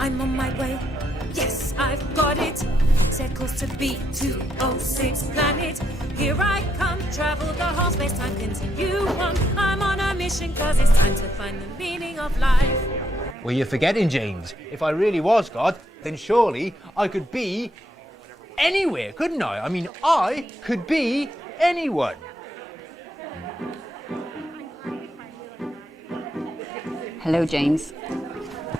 I'm on my way. Yes, I've got it. Set course to B206 planet. Here I come, travel the whole space-time continuum. I'm on a mission cause it's time to find the meaning of life. Well, you're forgetting, James. If I really was God, then surely I could be anywhere, couldn't I? I mean, I could be anyone. Hello, James.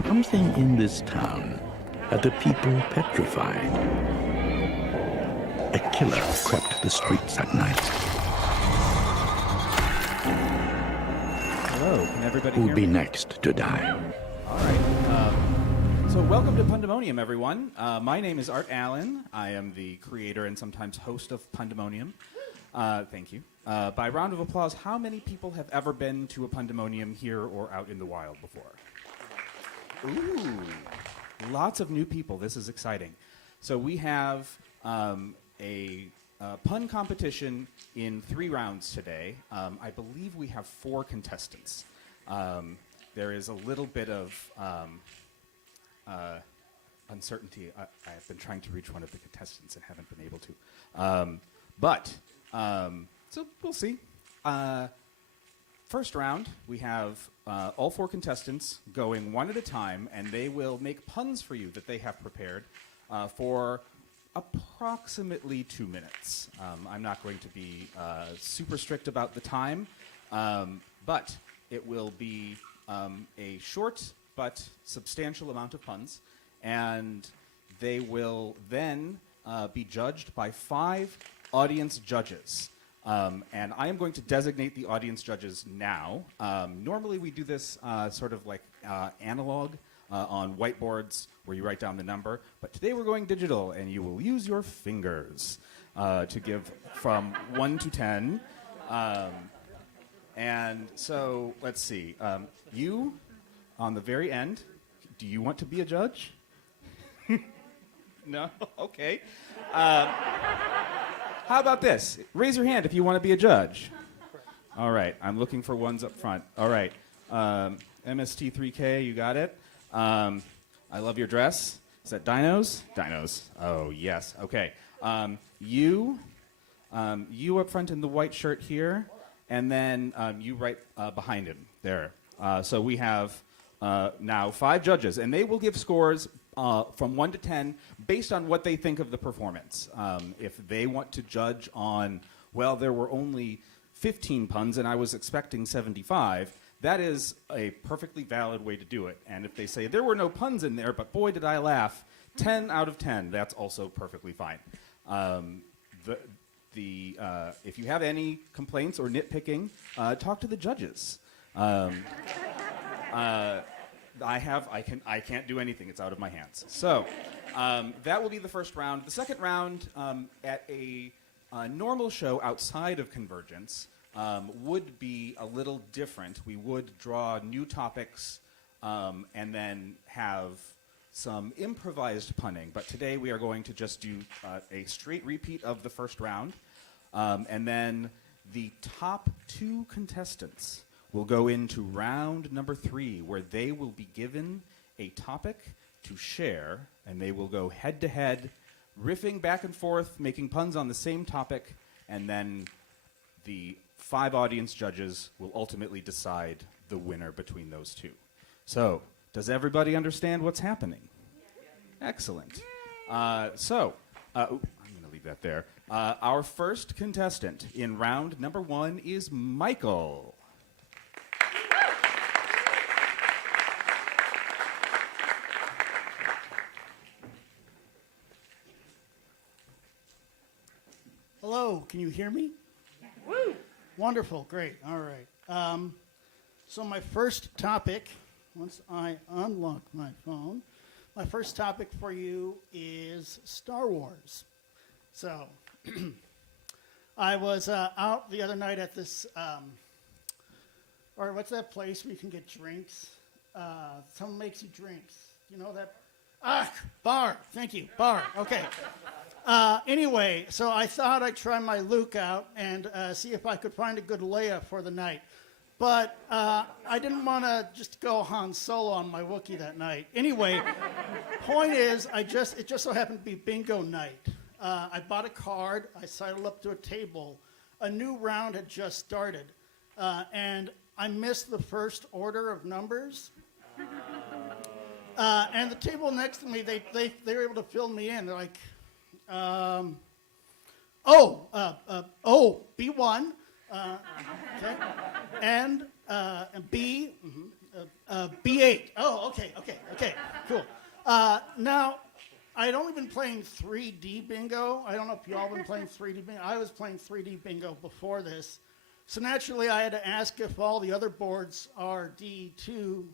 Something in this town had the people petrified. A killer crept the streets at night. Hello, can everybody Who'd hear be me? next to die? All right. So welcome to Pundemonium, everyone. My name is Art Allen. I am the creator and sometimes host of Pundemonium. Thank you. By round of applause, how many people have ever been to a Pundemonium here or out in the wild before? Ooh, lots of new people. This is exciting. So we have a pun competition in 3 rounds today. I believe we have 4 contestants. There is a little bit of uncertainty. I've been trying to reach one of the contestants and haven't been able to. So we'll see. First round, we have all 4 contestants going one at a time, and they will make puns for you that they have prepared for approximately 2 minutes. I'm not going to be super strict about the time, but it will be a short but substantial amount of puns, and they will then be judged by 5 audience judges. And I am going to designate the audience judges now. Normally we do this sort of like analog on whiteboards where you write down the number, but today we're going digital, and you will use your fingers to give from 1 to 10. And so let's see. You, on the very end, do you want to be a judge? No? Okay. How about this? Raise your hand if you want to be a judge. All right. I'm looking for ones up front. All right. MST3K, you got it. I love your dress. Is that Dinos? Dinos. Oh, yes. Okay. You up front in the white shirt here, and then you right behind him there. So we have now 5 judges, and they will give scores from 1 to 10 based on what they think of the performance. If they want to judge on, well, there were only 15 puns and I was expecting 75, that is a perfectly valid way to do it. And if they say there were no puns in there, but boy did I laugh, 10 out of 10, that's also perfectly fine. If you have any complaints or nitpicking, talk to the judges. I can't do anything. It's out of my hands. So that will be the first round. The second round at a normal show outside of CONvergence would be a little different. We would draw new topics and then have some improvised punning. But today we are going to just do a straight repeat of the first round. And then the top 2 contestants will go into round number 3, where they will be given a topic to share, and they will go head-to-head, riffing back and forth, making puns on the same topic, and then the 5 audience judges will ultimately decide the winner between those 2. So, Does everybody understand what's happening? Excellent. I'm going to leave that there. Our first contestant in round number 1 is Michael. Hello, can you hear me? Woo! Wonderful, great, all right. So my first topic, once I unlock my phone, my first topic for you is Star Wars. So, I was out the other night at this, or what's that place where you can get drinks? Someone makes you drinks. You know that? Bar, thank you, bar, okay. Anyway, so I thought I'd try my Luke out and see if I could find a good Leia for the night. But I didn't want to just go Han Solo on my Wookiee that night. Anyway, point is, it just so happened to be bingo night. I bought a card. I sidled up to a table. A new round had just started. And I missed the first order of numbers. And the table next to me, they were able to fill me in. They're like, B1. Okay. And B, B8. Oh, okay, cool. Now, I had only been playing 3D bingo. I don't know if you all been playing 3D bingo. I was playing 3D bingo before this. So naturally, I had to ask if all the other boards are D2.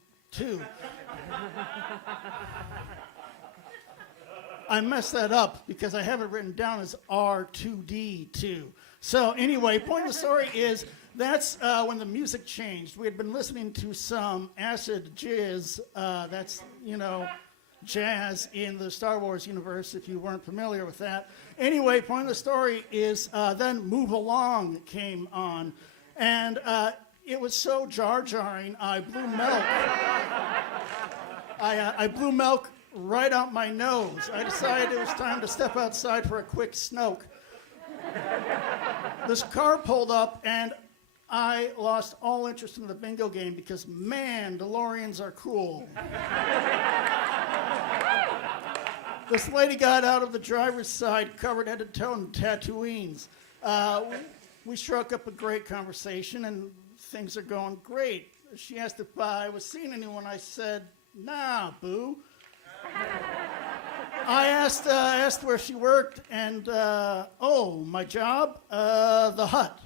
I messed that up because I have it written down as R2D2. So anyway, point of the story is that's when the music changed. We had been listening to some acid jizz, that's, jazz in the Star Wars universe, if you weren't familiar with that. Anyway, point of the story is then Move Along came on. And it was so jar-jarring, I blew milk. I blew milk right out my nose. I decided it was time to step outside for a quick snoke. This car pulled up, and I lost all interest in the bingo game because, man, DeLoreans are cool. This lady got out of the driver's side covered head to toe in Tatooines. We struck up a great conversation, and things are going great. She asked if I was seeing anyone. I said, nah, boo. I asked where she worked, and, my job? The Hut.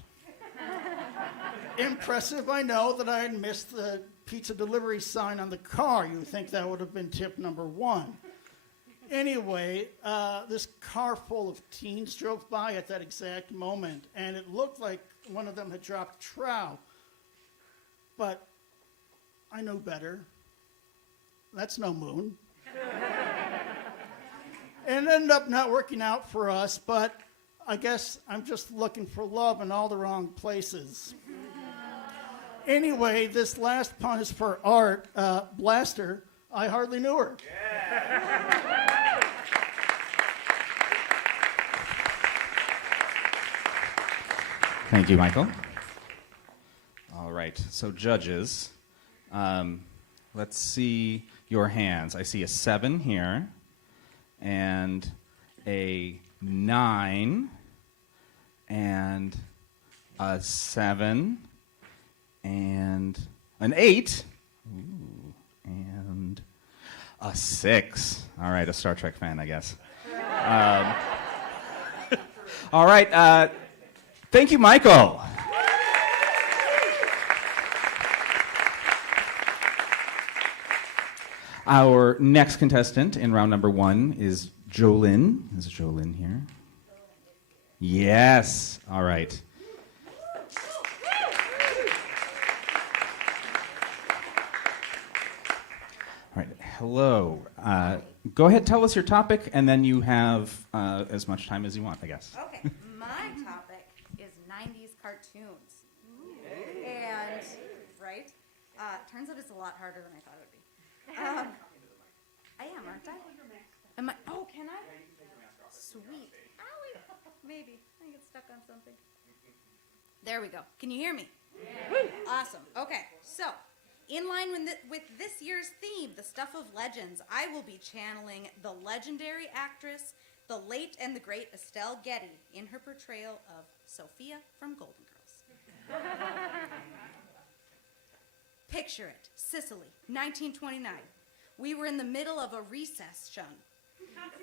Impressive, I know, that I had missed the pizza delivery sign on the car. You would think that would have been tip number 1. Anyway, this car full of teens drove by at that exact moment, and it looked like one of them had dropped trow. But I know better. That's no moon. And it ended up not working out for us, but I guess I'm just looking for love in all the wrong places. Anyway, this last pun is for Art. Blaster, I hardly knew her. Thank you, Michael. All right, so judges, let's see your hands. I see a 7 here, and a 9, and a 7, and an 8, ooh, and a 6. All right, a Star Trek fan, I guess. All right, thank you, Michael. Our next contestant in round number 1 is Jolynn. Is Jolynn here? Yes. All right. All right. Hello. Go ahead, tell us your topic, and then you have as much time as you want, I guess. Okay. My topic is 90s cartoons. And, right? Turns out it's a lot harder than I thought it would be. I am, aren't I? Am I? Oh, can I? Sweet. Owie. Maybe. I get stuck on something. There we go. Can you hear me? Yeah. Awesome. Okay. So, In line with this year's theme, The Stuff of Legends, I will be channeling the legendary actress, the late and the great Estelle Getty, in her portrayal of Sophia from Golden Girls. Picture it, Sicily, 1929. We were in the middle of a recession.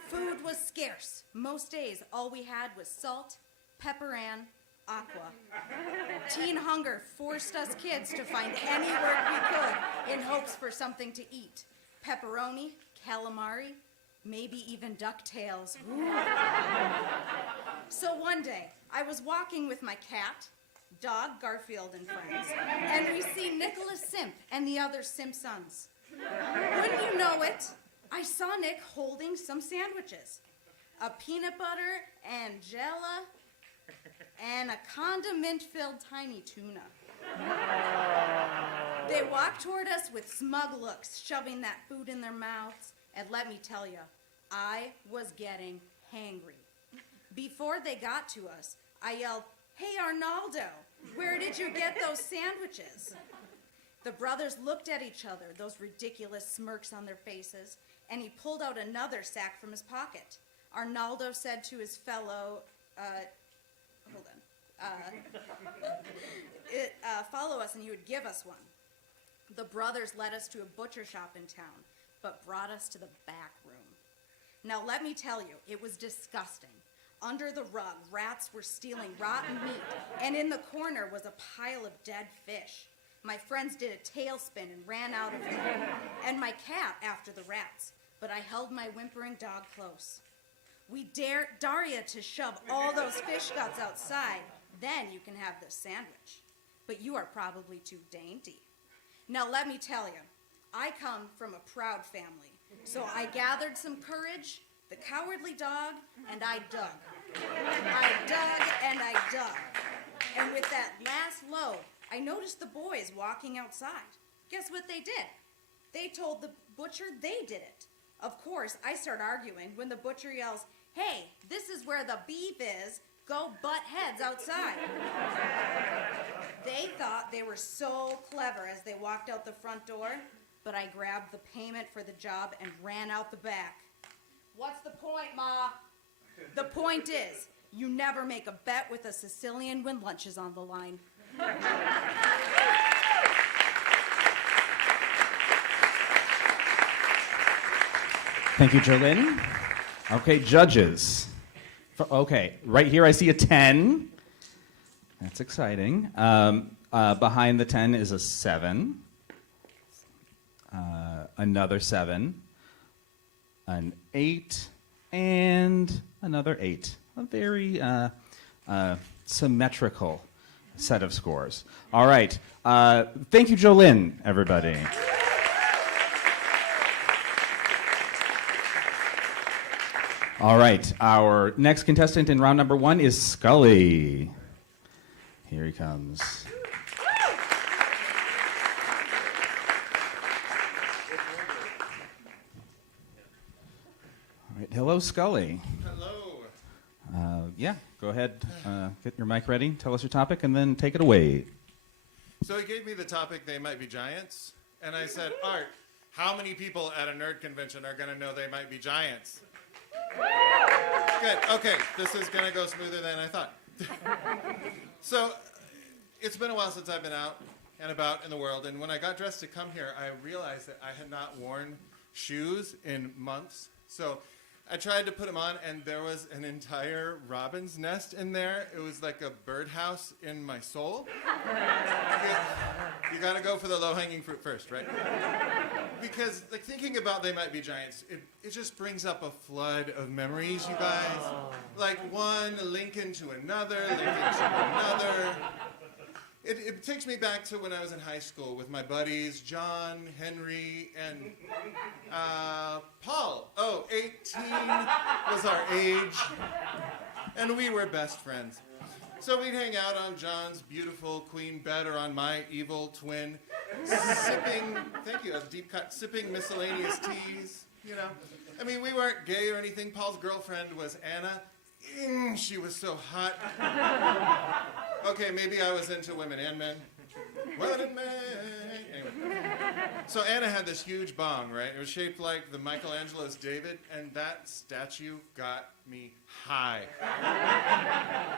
Food was scarce. Most days, all we had was salt, pepper, and aqua. Teen hunger forced us kids to find any work we could in hopes for something to eat. Pepperoni, calamari, maybe even DuckTales. Ooh. So one day, I was walking with my cat, dog Garfield and friends, and we see Nicholas Simp and the other Simpsons. Wouldn't you know it, I saw Nick holding some sandwiches. A peanut butter and Jella and a condiment-filled tiny tuna. They walked toward us with smug looks, shoving that food in their mouths, and let me tell you, I was getting hangry. Before they got to us, I yelled, "Hey, Arnaldo, where did you get those sandwiches?" The brothers looked at each other, those ridiculous smirks on their faces, and he pulled out another sack from his pocket. Arnaldo said to his fellow, follow us and he would give us one. The brothers led us to a butcher shop in town, but brought us to the back room. Now let me tell you, it was disgusting. Under the rug, rats were stealing rotten meat, and in the corner was a pile of dead fish. My friends did a tailspin and ran out of there, and my cat after the rats, but I held my whimpering dog close. We dared Daria to shove all those fish guts outside, then you can have this sandwich. But you are probably too dainty. Now let me tell you, I come from a proud family, so I gathered some courage, the cowardly dog, and I dug. I dug and I dug. And with that last load, I noticed the boys walking outside. Guess what they did? They told the butcher they did it. Of course, I start arguing when the butcher yells, "Hey, this is where the beef is. Go butt heads outside." They thought they were so clever as they walked out the front door, but I grabbed the payment for the job and ran out the back. What's the point, Ma? The point is, you never make a bet with a Sicilian when lunch is on the line. Thank you, Jolene. Okay, judges. Okay, right here I see a 10. That's exciting. Behind the 10 is a 7. Another 7. An 8. And another 8. A very symmetrical set of scores. All right. Thank you, Jolene, everybody. All right, our next contestant in round number 1 is Scully. Here he comes. All right, hello, Scully. Hello. Yeah, go ahead, get your mic ready, tell us your topic, and then take it away. So he gave me the topic, they might be giants, and I said, Art, how many people at a nerd convention are going to know they might be giants? Good. Okay, this is going to go smoother than I thought. So, it's been a while since I've been out and about in the world, and when I got dressed to come here, I realized that I had not worn shoes in months. So, I tried to put them on, and there was an entire robin's nest in there. It was like a birdhouse in my soul. You got to go for the low-hanging fruit first, right? Because, like, thinking about They Might Be Giants, it just brings up a flood of memories, you guys. Like one Lincoln to another, It takes me back to when I was in high school with my buddies, John, Henry, and Paul. Oh, 18 was our age, and we were best friends. So we'd hang out on John's beautiful queen bed or on my evil twin, sipping, thank you, that's a deep cut, sipping miscellaneous teas, you know. I mean, we weren't gay or anything. Paul's girlfriend was Anna. She was so hot. Okay, maybe I was into women and men. Women and men. Anyway. So Anna had this huge bong, right? It was shaped like the Michelangelo's David, and that statue got me high.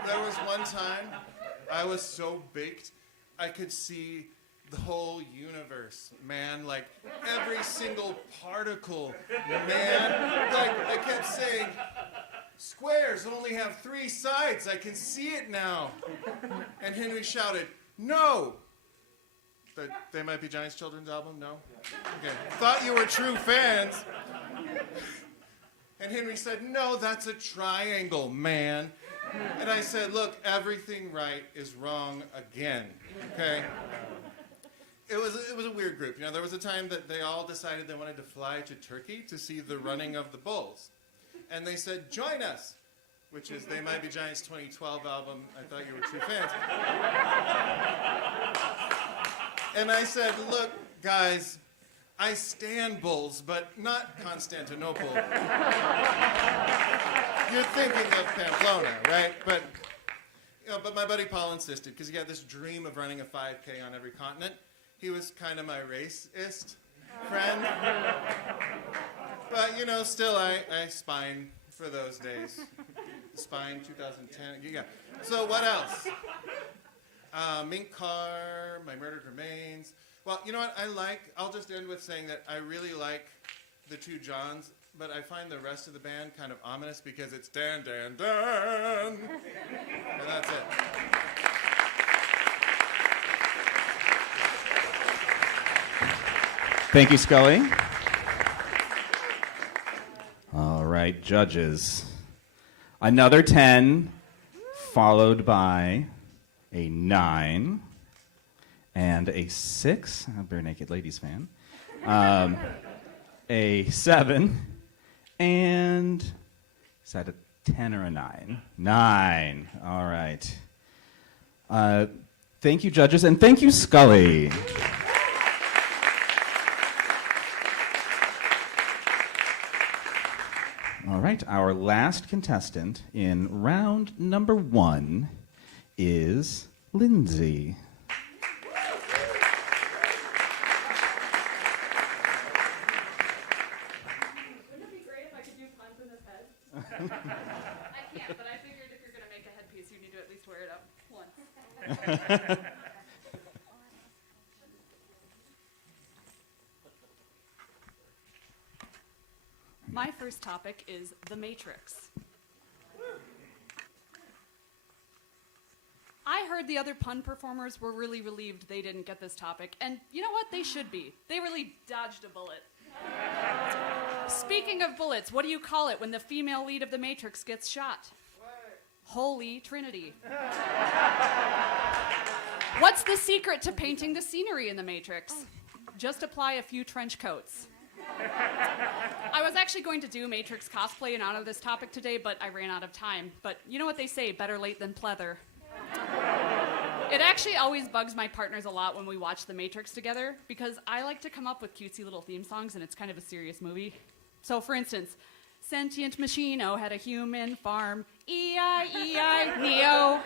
There was one time I was so baked I could see the whole universe, man, like every single particle, man. Like I kept saying, squares only have 3 sides. I can see it now. And Henry shouted, no. The They Might Be Giants children's album? No? Okay. Thought you were true fans. And Henry said, no, that's a triangle, man. And I said, look, everything right is wrong again, okay? It was a weird group. You know, there was a time that they all decided they wanted to fly to Turkey to see the running of the bulls. And they said, join us, which is They Might Be Giants' 2012 album. I thought you were true fans. And I said, look, guys, I stand bulls, but not Constantinople. You're thinking of Pamplona, right? But, you know, but my buddy Paul insisted, because he got this dream of running a 5K on every continent. He was kind of my racist friend. But, you know, still I spine for those days. Spine 2010. Yeah. So what else? Mink Car, My Murdered Remains. Well, you know what I'll just end with saying that I really like the 2 Johns, but I find the rest of the band kind of ominous because it's Dan, Dan, Dan. And that's it. Thank you, Scully. All right, judges. Another 10, followed by a 9, and a 6. I'm a Bare Naked Ladies fan. A 7, and is that a 10 or a 9? 9. All right. Thank you, judges, and thank you, Scully. All right, our last contestant in round number 1 is Lindsay. Wouldn't it be great if I could do puns in this head? I can't, but I figured if you're going to make a headpiece, you need to at least wear it up once. My first topic is The Matrix. I heard the other pun performers were really relieved they didn't get this topic, and you know what? They should be. They really dodged a bullet. Speaking of bullets, what do you call it when the female lead of The Matrix gets shot? Holy Trinity. What's the secret to painting the scenery in The Matrix? Just apply a few trench coats. I was actually going to do Matrix cosplay in honor of this topic today, but I ran out of time. But you know what they say, better late than pleather. It actually always bugs my partners a lot when we watch The Matrix together, because I like to come up with cutesy little theme songs, and it's kind of a serious movie. So, for instance, sentient machino had a human farm, E-I-E-I, Neo.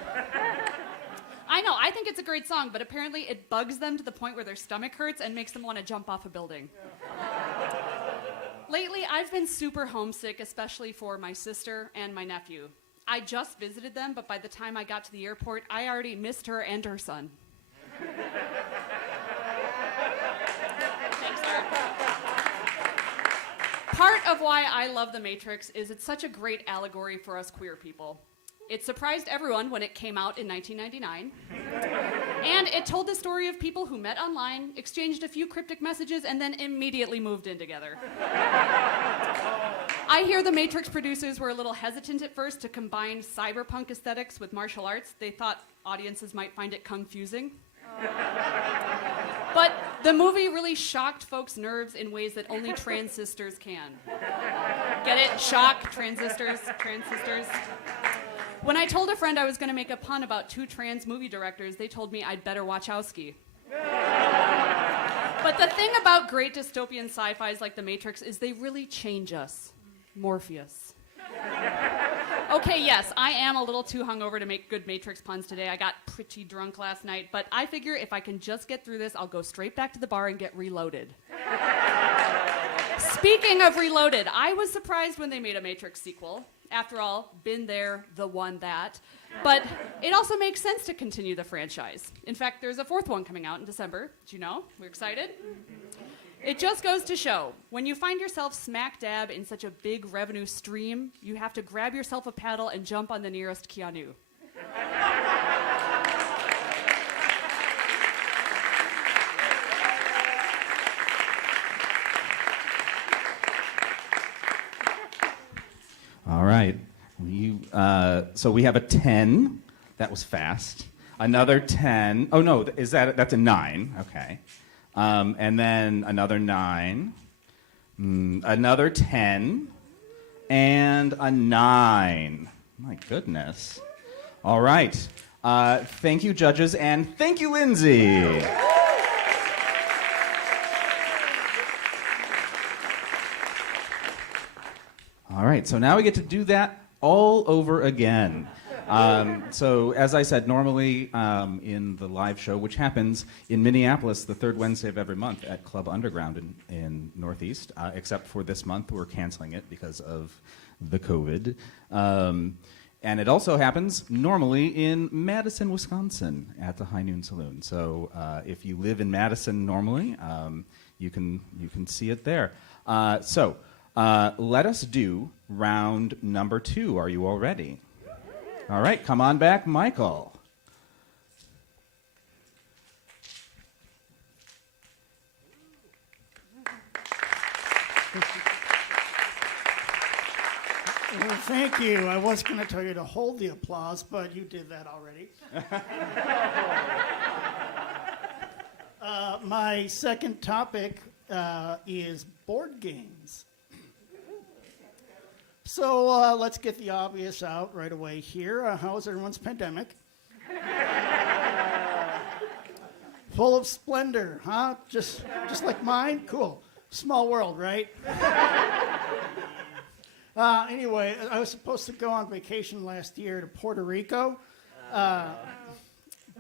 I know, I think it's a great song, but apparently it bugs them to the point where their stomach hurts and makes them want to jump off a building. Lately, I've been super homesick, especially for my sister and my nephew. I just visited them, but by the time I got to the airport, I already missed her and her son. Thanks, sir. Part of why I love The Matrix is it's such a great allegory for us queer people. It surprised everyone when it came out in 1999. And it told the story of people who met online, exchanged a few cryptic messages, and then immediately moved in together. I hear the Matrix producers were a little hesitant at first to combine cyberpunk aesthetics with martial arts. They thought audiences might find it confusing. But the movie really shocked folks' nerves in ways that only trans sisters can. Get it? Shock, transistors, trans sisters. When I told a friend I was going to make a pun about 2 trans movie directors, they told me I'd better Wachowski. But the thing about great dystopian sci-fis like The Matrix is they really change us. Morpheus. Okay, yes, I am a little too hungover to make good Matrix puns today. I got pretty drunk last night, but I figure if I can just get through this, I'll go straight back to the bar and get reloaded. Speaking of reloaded, I was surprised when they made a Matrix sequel. After all, been there, the one that. But it also makes sense to continue the franchise. In fact, there's a fourth one coming out in December. Did you know? We're excited. It just goes to show, when you find yourself smack dab in such a big revenue stream, you have to grab yourself a paddle and jump on the nearest Keanu. All right. So we have a 10. That was fast. Another 10. Oh, no, that's a 9. Okay. And then another 9. Another 10. And a 9. My goodness. All right. Thank you, judges, and thank you, Lindsay. All right, so now we get to do that all over again. So as I said, normally in the live show, which happens in Minneapolis the third Wednesday of every month at Club Underground in Northeast, except for this month, we're canceling it because of the COVID. And it also happens normally in Madison, Wisconsin at the High Noon Saloon. So if you live in Madison normally, you can see it there. So let us do round number 2. Are you all ready? All right, come on back, Michael. Well, thank you. I was going to tell you to hold the applause, but you did that already. My second topic is board games. So let's get the obvious out right away here. How is everyone's pandemic? Full of splendor, huh? Just like mine? Cool. Small world, right? Anyway, I was supposed to go on vacation last year to Puerto Rico,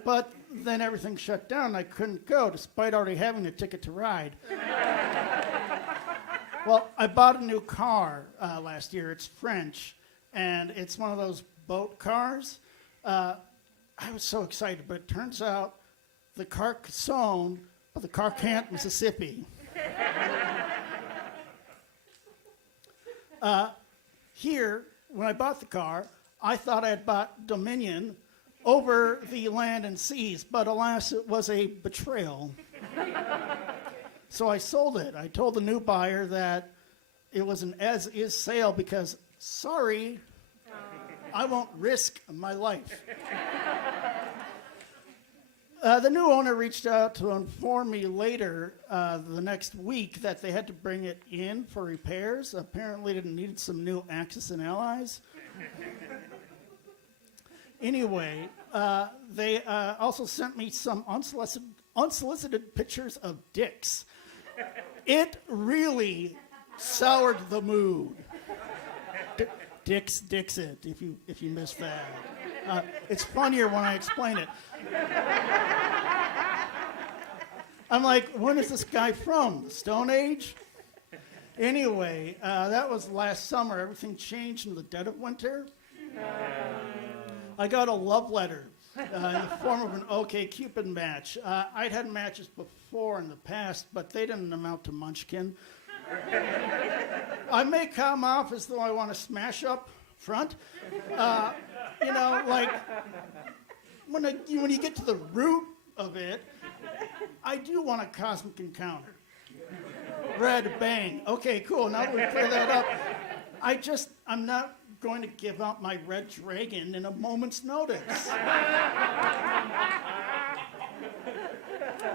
but then everything shut down. I couldn't go, despite already having a ticket to ride. Well, I bought a new car last year. It's French, and it's one of those boat cars. I was so excited, but it turns out the car Casson, but the car can't Mississippi. Here, when I bought the car, I thought I had bought dominion over the land and seas, but alas, it was a betrayal. So I sold it. I told the new buyer that it was an as-is sale because, sorry, I won't risk my life. The new owner reached out to inform me later the next week that they had to bring it in for repairs. Apparently it needed some new Axis and Allies. Anyway, they also sent me some unsolicited pictures of dicks. It really soured the mood. Dixit, if you missed that. It's funnier when I explain it. I'm like, when is this guy from? The Stone Age? Anyway, that was last summer. Everything changed in the dead of winter. I got a love letter in the form of an OkCupid match. I'd had matches before in the past, but they didn't amount to Munchkin. I may come off as though I want to smash up front. Like when you get to the root of it, I do want a cosmic encounter. Red bang. Okay, cool. Now that we clear that up, I'm not going to give out my red dragon in a moment's notice.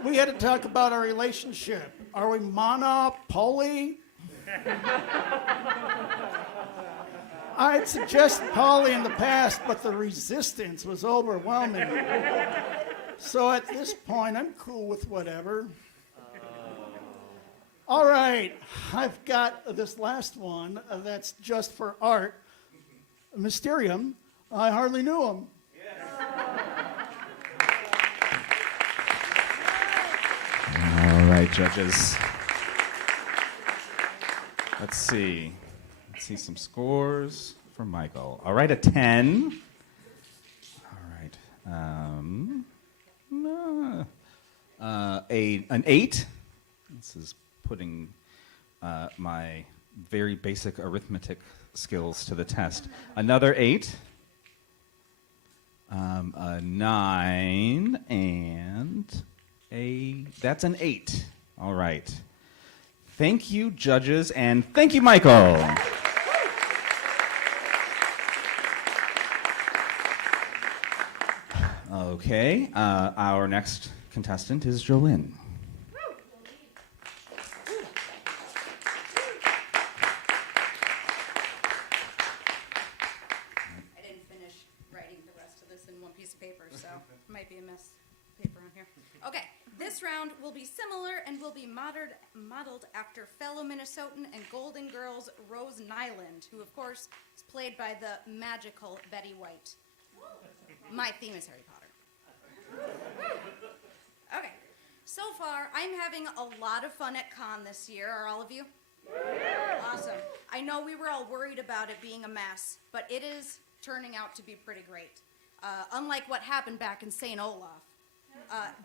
We had to talk about our relationship. Are we mono, poly? I'd suggested poly in the past, but the resistance was overwhelming. So at this point, I'm cool with whatever. All right, I've got this last one that's just for art. Mysterium, I hardly knew him. All right, judges. Let's see. Let's see some scores for Michael. All right, a 10. All right. An 8. This is putting my very basic arithmetic skills to the test. Another 8. A 9 and that's an 8. All right. Thank you, judges, and thank you, Michael. Okay, our next contestant is Jolynn. I didn't finish writing the rest of this in one piece of paper, so it might be a mess paper on here. Okay, this round will be similar and will be modeled after fellow Minnesotan and Golden Girls Rose Nyland, who, of course, is played by the magical Betty White. My theme is Harry Potter. Okay, so far, I'm having a lot of fun at Con this year. Are all of you? Awesome. I know we were all worried about it being a mess, but it is turning out to be pretty great. Unlike what happened back in St. Olaf.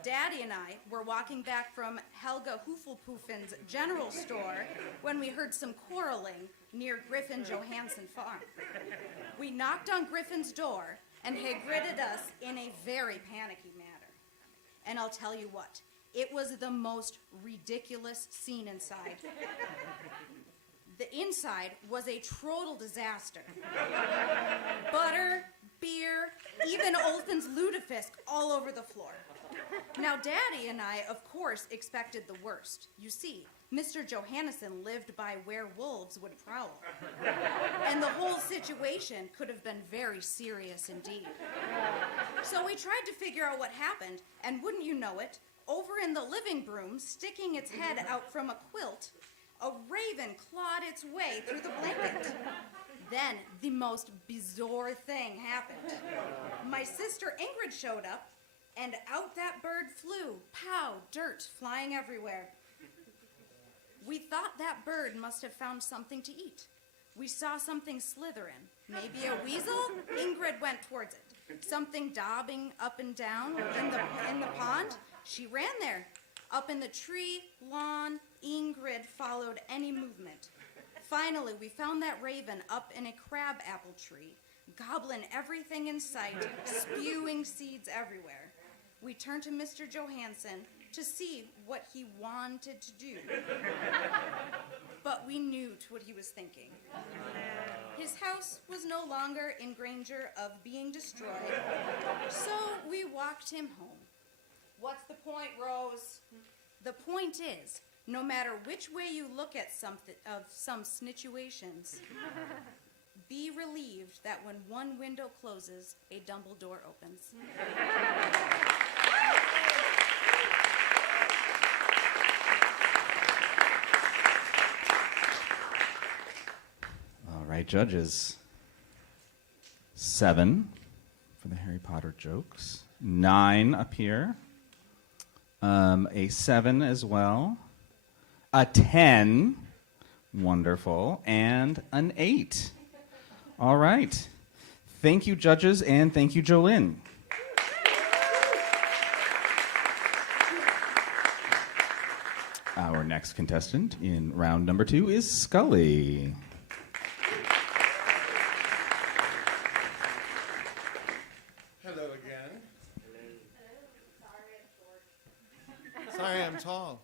Daddy and I were walking back from Helga Huffelpufen's general store when we heard some quarreling near Griffin Johansson Farm. We knocked on Griffin's door, and he greeted us in a very panicky manner. And I'll tell you what, it was the most ridiculous scene inside. The inside was a total disaster. Butter, beer, even Olfen's lutefisk all over the floor. Now, Daddy and I, of course, expected the worst. You see, Mr. Johannesson lived by where wolves would prowl. And the whole situation could have been very serious indeed. So we tried to figure out what happened, and wouldn't you know it, over in the living room, sticking its head out from a quilt, a raven clawed its way through the blanket. Then the most bizarre thing happened. My sister Ingrid showed up, and out that bird flew. Pow, dirt flying everywhere. We thought that bird must have found something to eat. We saw something slithering. Maybe a weasel? Ingrid went towards it. Something daubing up and down in the pond? She ran there. Up in the tree, lawn, Ingrid followed any movement. Finally, we found that raven up in a crab apple tree, gobbling everything in sight, spewing seeds everywhere. We turned to Mr. Johansson to see what he wanted to do. But we knew what he was thinking. His house was no longer in danger of being destroyed, so we walked him home. What's the point, Rose? The point is, no matter which way you look at some situations, be relieved that when one window closes, a double door opens. All right, judges. 7 for the Harry Potter jokes. 9 up here. A 7 as well. A 10. Wonderful. And an 8. All right. Thank you, judges, and thank you, Jolynn. Our next contestant in round number 2 is Scully. Hello again. Sorry, I'm tall.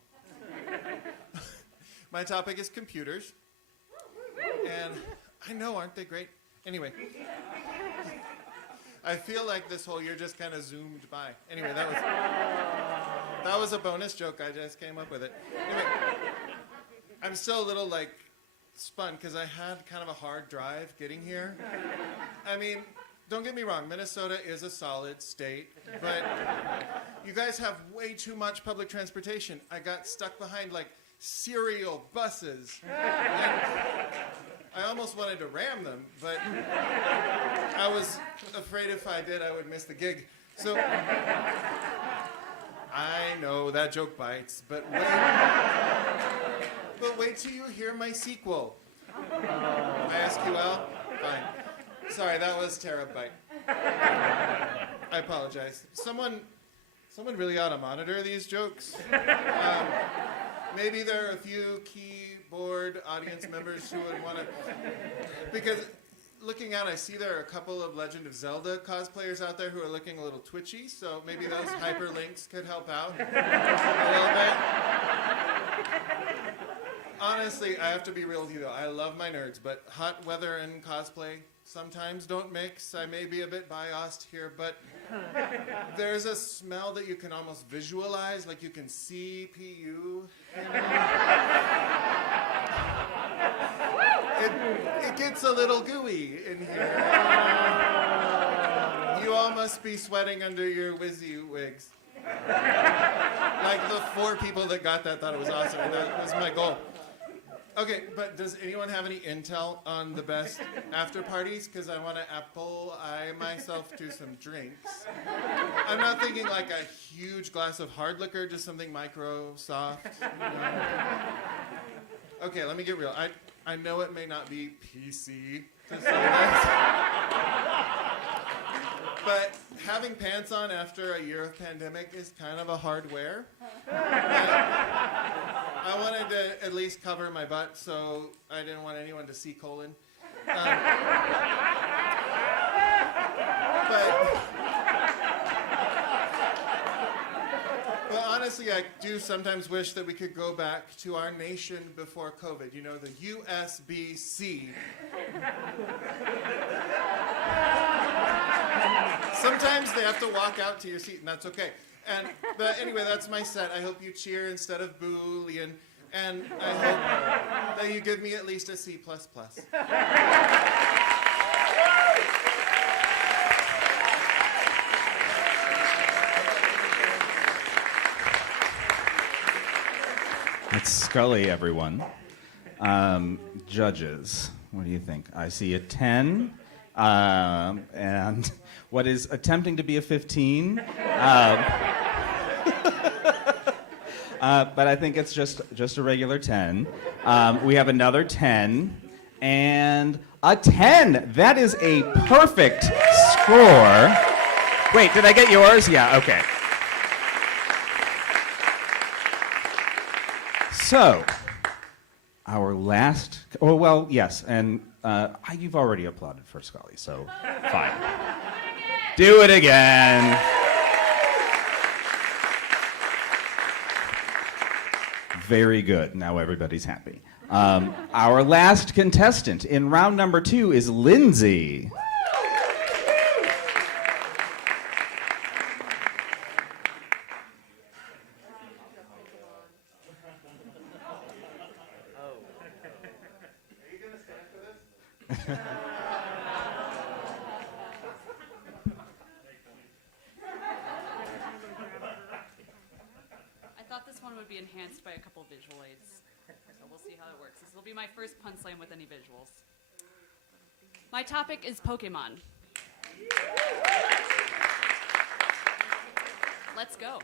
My topic is computers. And I know, aren't they great? Anyway. I feel like this whole year just kind of zoomed by. Anyway, that was a bonus joke. I just came up with it. Anyway, I'm still a little, spun because I had kind of a hard drive getting here. I mean, don't get me wrong, Minnesota is a solid state, but you guys have way too much public transportation. I got stuck behind, serial buses. And I almost almost wanted to ram them, but I was afraid if I did, I would miss the gig. So I know that joke bites, but wait till you hear my sequel. ISQL? Fine. Sorry, that was terabyte. I apologize. Someone really ought to monitor these jokes. Maybe there are a few keyboard audience members who would want to, because looking out, I see there are a couple of Legend of Zelda cosplayers out there who are looking a little twitchy, so maybe those hyperlinks could help out a little bit. Honestly, I have to be real with you though. I love my nerds, but hot weather and cosplay sometimes don't mix. I may be a bit biased here, but there's a smell that you can almost visualize, like you can see PU. It gets a little gooey in here. You all must be sweating under your Wizzy wigs. Like the 4 people that got that thought it was awesome, and that was my goal. Okay, but does anyone have any intel on the best after parties? Because I want to eye myself to some drinks. I'm not thinking like a huge glass of hard liquor, just something micro, soft. You know? Okay, let me get real. I know it may not be PC to say that, but having pants on after a year of pandemic is kind of a hard wear. I wanted to at least cover my butt, so I didn't want anyone to see colon. But honestly, I do sometimes wish that we could go back to our nation before COVID. You know, the USB-C. Sometimes they have to walk out to your seat, and that's okay. But anyway, that's my set. I hope you cheer instead of boo, Leon. And I hope that you give me at least a C++. It's Scully, everyone. Judges, what do you think? I see a 10, and what is attempting to be a 15. But I think it's just a regular 10. We have another 10, and a 10. That is a perfect score. Wait, did I get yours? Yeah, okay. So, our last, yes, and you've already applauded for Scully, so fine. Do it again. Very good. Now everybody's happy. Our last contestant in round number 2 is Lindsay. Would be enhanced by a couple visual aids. So we'll see how it works. This will be my first pun slam with any visuals. My topic is Pokemon. Let's go.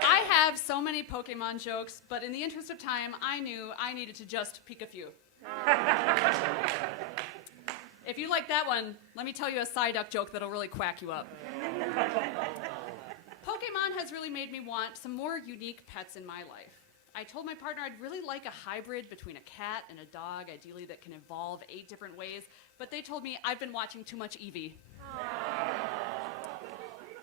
I have so many Pokemon jokes, but in the interest of time, I knew I needed to just pick a few. If you like that one, let me tell you a Psyduck joke that'll really quack you up. Pokemon has really made me want some more unique pets in my life. I told my partner I'd really like a hybrid between a cat and a dog, ideally that can evolve 8 different ways, but they told me I've been watching too much Eevee.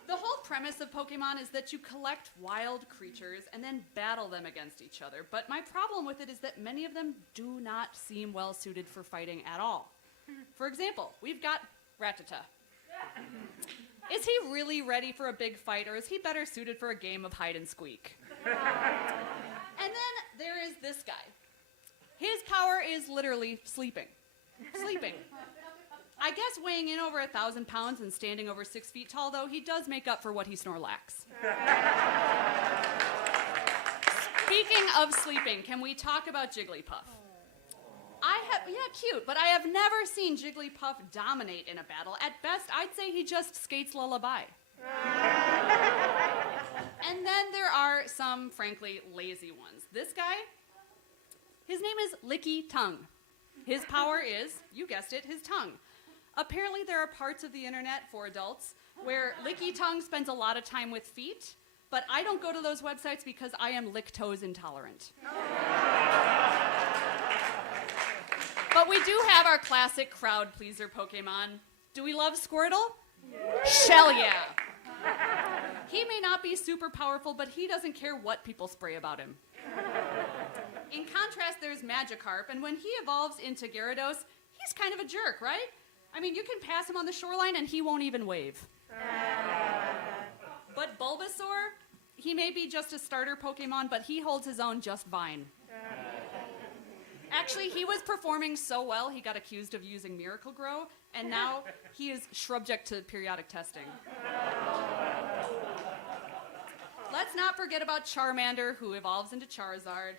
The whole premise of Pokemon is that you collect wild creatures and then battle them against each other, but my problem with it is that many of them do not seem well suited for fighting at all. For example, we've got Rattata. Is he really ready for a big fight, or is he better suited for a game of hide and squeak? And then there is this guy. His power is literally sleeping. Sleeping. I guess weighing in over 1,000 pounds and standing over 6 feet tall, though, he does make up for what he snorlax. Speaking of sleeping, can we talk about Jigglypuff? Cute, but I have never seen Jigglypuff dominate in a battle. At best, I'd say he just skates lullaby. And then there are some, frankly, lazy ones. This guy, his name is Licky Tongue. His power is, you guessed it, his tongue. Apparently there are parts of the internet for adults where Licky Tongue spends a lot of time with feet, but I don't go to those websites because I am lactose intolerant. But we do have our classic crowd pleaser Pokemon. Do we love Squirtle? Yeah. Shell yeah. He may not be super powerful, but he doesn't care what people spray about him. In contrast, there's Magikarp, and when he evolves into Gyarados, he's kind of a jerk, right? I mean, you can pass him on the shoreline and he won't even wave. But Bulbasaur, he may be just a starter Pokemon, but he holds his own just fine. Actually, he was performing so well, he got accused of using Miracle Grow, and now he is subject to periodic testing. Let's not forget about Charmander, who evolves into Charizard.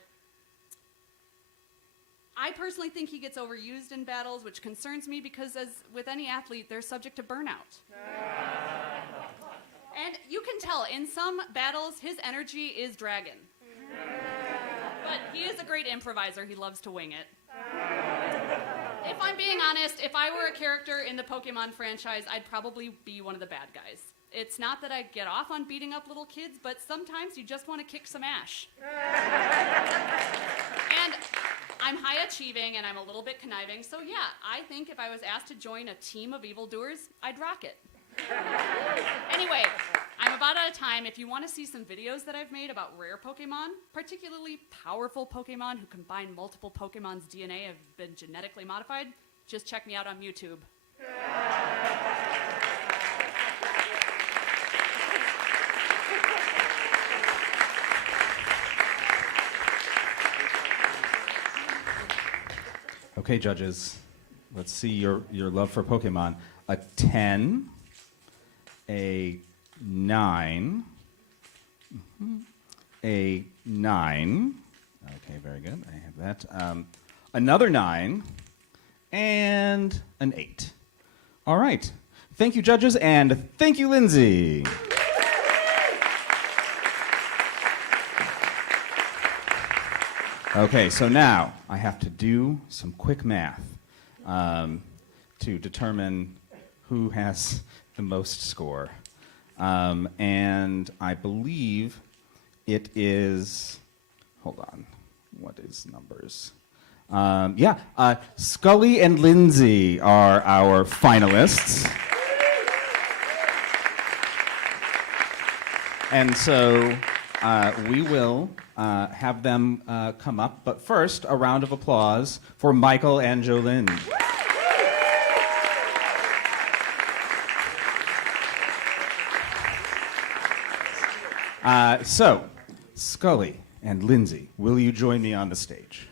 I personally think he gets overused in battles, which concerns me because, as with any athlete, they're subject to burnout. And you can tell, in some battles, his energy is dragon. But he is a great improviser. He loves to wing it. If I'm being honest, if I were a character in the Pokemon franchise, I'd probably be one of the bad guys. It's not that I get off on beating up little kids, but sometimes you just want to kick some ash. And I'm high achieving and I'm a little bit conniving, so yeah, I think if I was asked to join a team of evildoers, I'd rock it. Anyway, I'm about out of time. If you want to see some videos that I've made about rare Pokemon, particularly powerful Pokemon who combine multiple Pokemon's DNA have been genetically modified, just check me out on YouTube. Okay, judges, let's see your love for Pokemon. A 10, a 9, a 9. Okay, very good. I have that. Another 9, and an 8. All right. Thank you, judges, and thank you, Lindsay. Okay, so now I have to do some quick math to determine who has the most score. And I believe it is, hold on, what is numbers? Scully and Lindsay are our finalists. And so we will have them come up. But first, a round of applause for Michael and Jolynn. So, Scully and Lindsay, will you join me on the stage?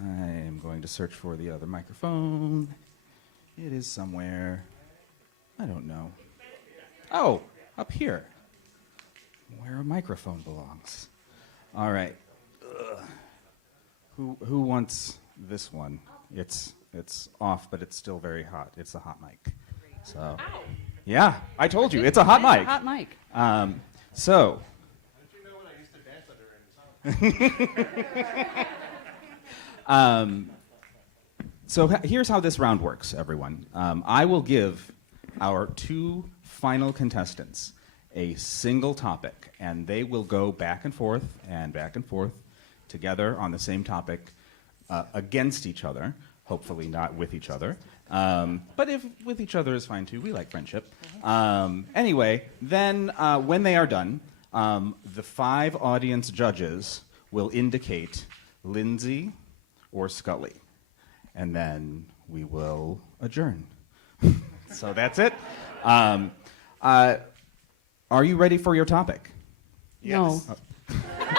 I am going to search for the other microphone. It is somewhere. I don't know. Oh, up here, where a microphone belongs. All right. Who wants this one? It's off, but it's still very hot. It's a hot mic. So. Ow. Yeah, I told you, it's a hot mic. It's a hot mic. So. Don't you know when I used to dance under in So here's how this round works, everyone. I will give our two final contestants a single topic, and they will go back and forth together on the same topic against each other, hopefully not with each other. But if with each other is fine too, we like friendship. Anyway, then when they are done, the 5 audience judges will indicate Lindsay or Scully, and then we will adjourn. So that's it. Are you ready for your topic? Yes. No.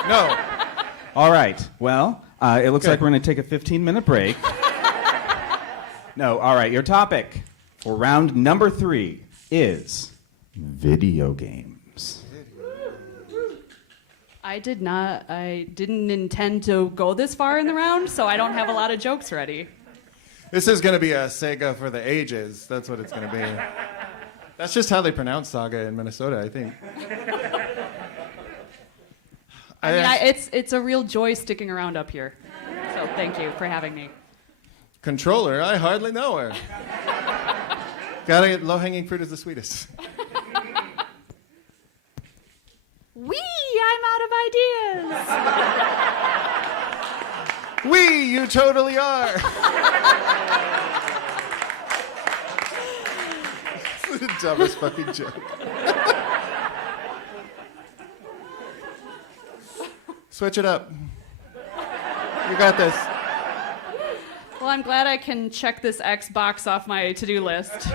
No. All right. Well, it looks like we're going to take a 15-minute break. No, all right. Your topic for round number 3 is video games. I did not. I didn't intend to go this far in the round, so I don't have a lot of jokes ready. This is going to be a Sega for the ages. That's what it's going to be. That's just how they pronounce Saga in Minnesota, I think. It's a real joy sticking around up here. So thank you for having me. Controller, I hardly know her. Gotta get low-hanging fruit is the sweetest. I'm out of ideas. You totally are. It's the dumbest fucking joke. Switch it up. You got this. Well, I'm glad I can check this Xbox off my to-do list.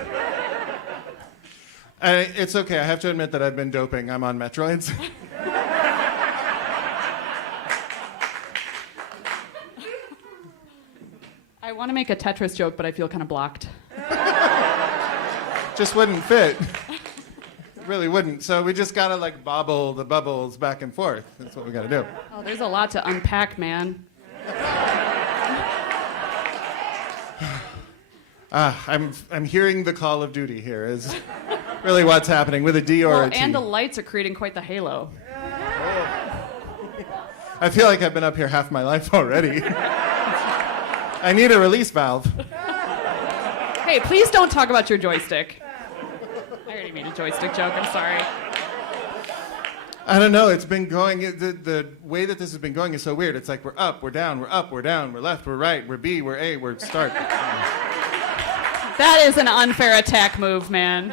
It's okay. I have to admit that I've been doping. I'm on Metroids. I want to make a Tetris joke, but I feel kind of blocked. Just wouldn't fit. It really wouldn't. So we just gotta like bobble the bubbles back and forth. That's what we gotta do. Oh, there's a lot to unpack, man. I'm hearing the Call of Duty here is really what's happening with a D or a T. And the lights are creating quite the halo. I feel like I've been up here half my life already. I need a release valve. Hey, please don't talk about your joystick. I already made a joystick joke, I'm sorry. I don't know, it's been going, the way that this has been going is so weird. It's like we're up, we're down, we're up, we're down, we're left, we're right, we're B, we're A, we're start. That is an unfair attack move, man.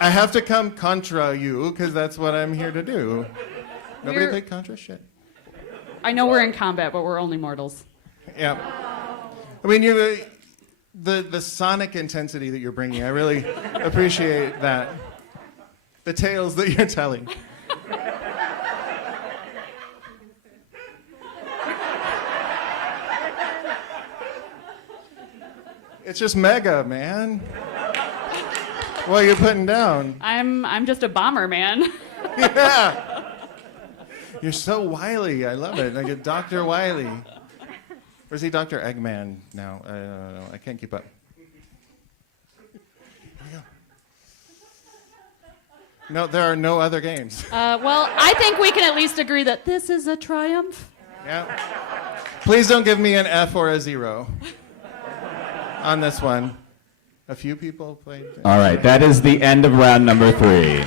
I have to come contra you, because that's what I'm here to do. Nobody played Contra? Shit. I know we're in combat, but we're only mortals. Yeah. I mean, the sonic intensity that you're bringing, I really appreciate that. The tales that you're telling. It's just mega, man. What are you putting down? I'm just a bomber, man. Yeah. You're so wily. I love it. Like a Dr. Wily. Or is he Dr. Eggman now? I don't know. I can't keep up. Here we go. No, there are no other games. Well, I think we can at least agree that this is a triumph. Yeah. Please don't give me an F or a 0 on this one. A few people played. All right, that is the end of round number 3.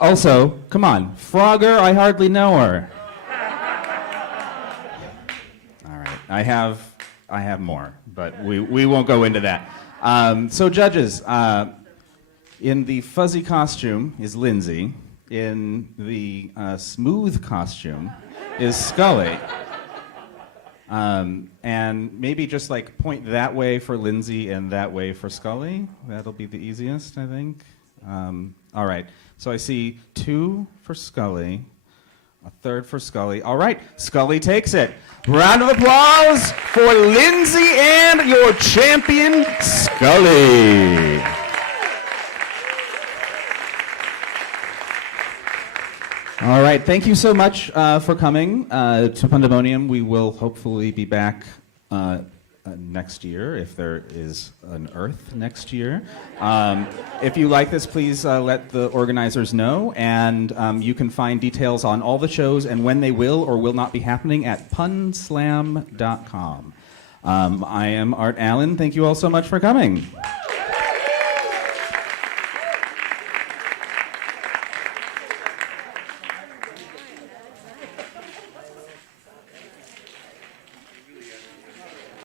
Also, come on, Frogger, I hardly know her. All right, I have more, but we won't go into that. So judges, in the fuzzy costume is Lindsay. In the smooth costume is Scully. And maybe just like point that way for Lindsay and that way for Scully. That'll be the easiest, I think. All right, so I see 2 for Scully, a 3rd for Scully. All right, Scully takes it. Round of applause for Lindsay and your champion, Scully. All right, thank you so much for coming to Pundemonium. We will hopefully be back next year, if there is an Earth next year. If you like this, please let the organizers know, and you can find details on all the shows and when they will or will not be happening at punslam.com. I am Art Allen. Thank you all so much for coming.